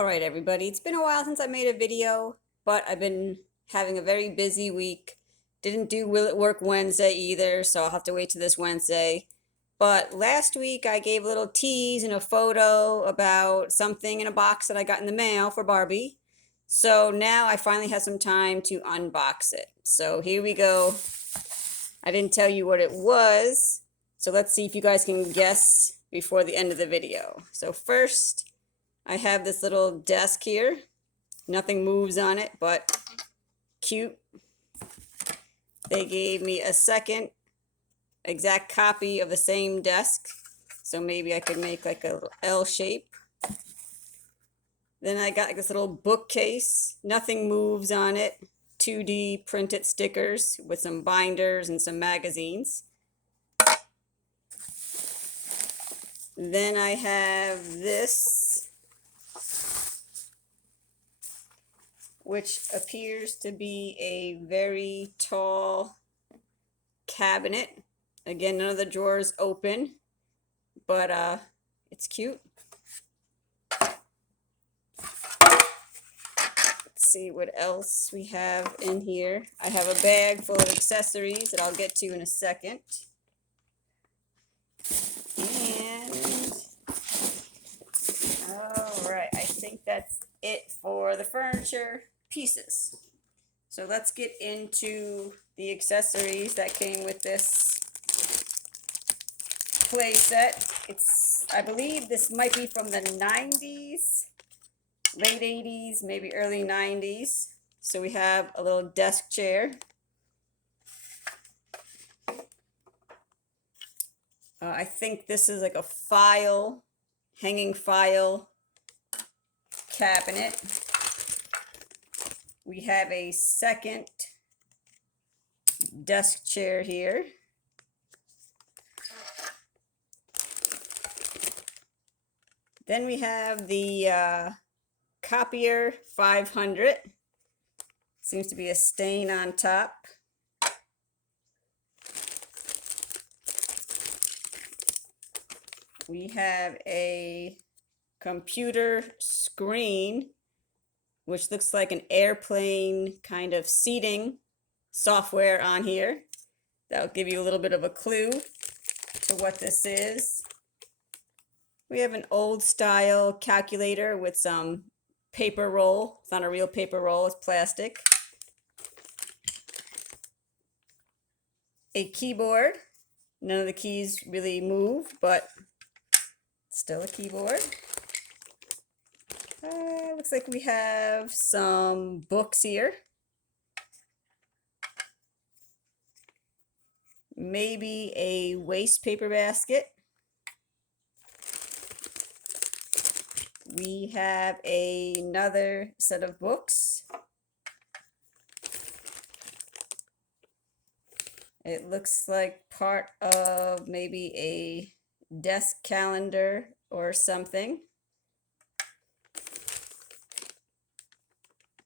All right, everybody. It's been a while since I made a video, but I've been having a very busy week. Didn't do Will It Work Wednesday either, so I'll have to wait till this Wednesday. But last week I gave a little tease and a photo about something in a box that I got in the mail for Barbie. So now I finally have some time to unbox it. So here we go. I didn't tell you what it was, so let's see if you guys can guess before the end of the video. So first, I have this little desk here. Nothing moves on it, but cute. They gave me a second exact copy of the same desk. So maybe I could make like a little L shape. Then I got like this little bookcase. Nothing moves on it. 2D printed stickers with some binders and some magazines. Then I have this, which appears to be a very tall cabinet. Again, none of the drawers open, but it's cute. Let's see what else we have in here. I have a bag full of accessories that I'll get to in a second. And all right, I think that's it for the furniture pieces. So let's get into the accessories that came with this play set. I believe this might be from the 90s, late 80s, maybe early 90s. So we have a little desk chair. I think this is like a hanging file cabinet. We have a second desk chair here. Then we have the copier 500. Seems to be a stain on top. We have a computer screen, which looks like an airplane kind of seating software on here. That'll give you a little bit of a clue to what this is. We have an old style calculator with some paper roll. It's not a real paper roll, it's plastic. A keyboard. None of the keys really move, but still a keyboard. Looks like we have some books here. Maybe a waste paper basket. We have another set of books. It looks like part of maybe a desk calendar or something.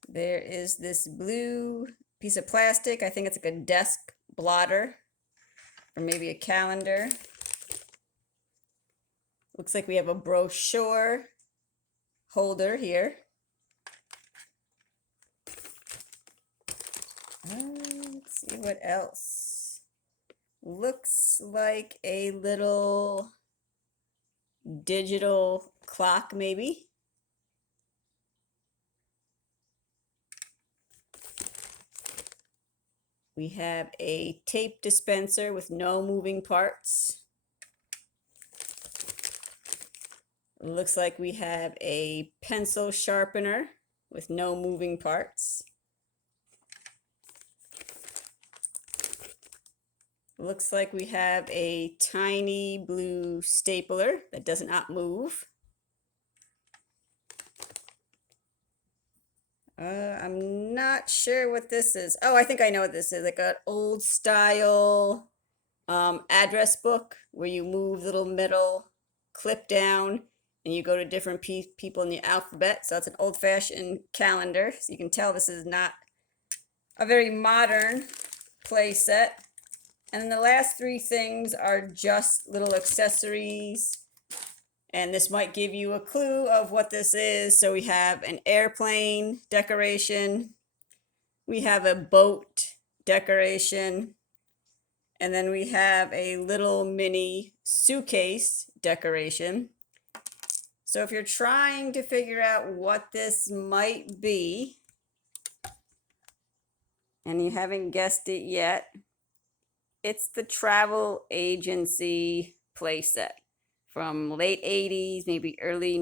There is this blue piece of plastic. I think it's like a desk blotter or maybe a calendar. Looks like we have a brochure holder here. Let's see what else. Looks like a little digital clock, maybe. We have a tape dispenser with no moving parts. Looks like we have a pencil sharpener with no moving parts. Looks like we have a tiny blue stapler that does not move. I'm not sure what this is. Oh, I think I know what this is. Like an old style address book where you move the little middle clip down and you go to different people in the alphabet. So it's an old-fashioned calendar. So you can tell this is not a very modern play set. And then the last three things are just little accessories And this might give you a clue of what this is. So we have an airplane decoration, we have a boat decoration, and then we have a little mini suitcase decoration. So if you're trying to figure out what this might be, and you haven't guessed it yet, it's the travel agency playset from late 80s, maybe early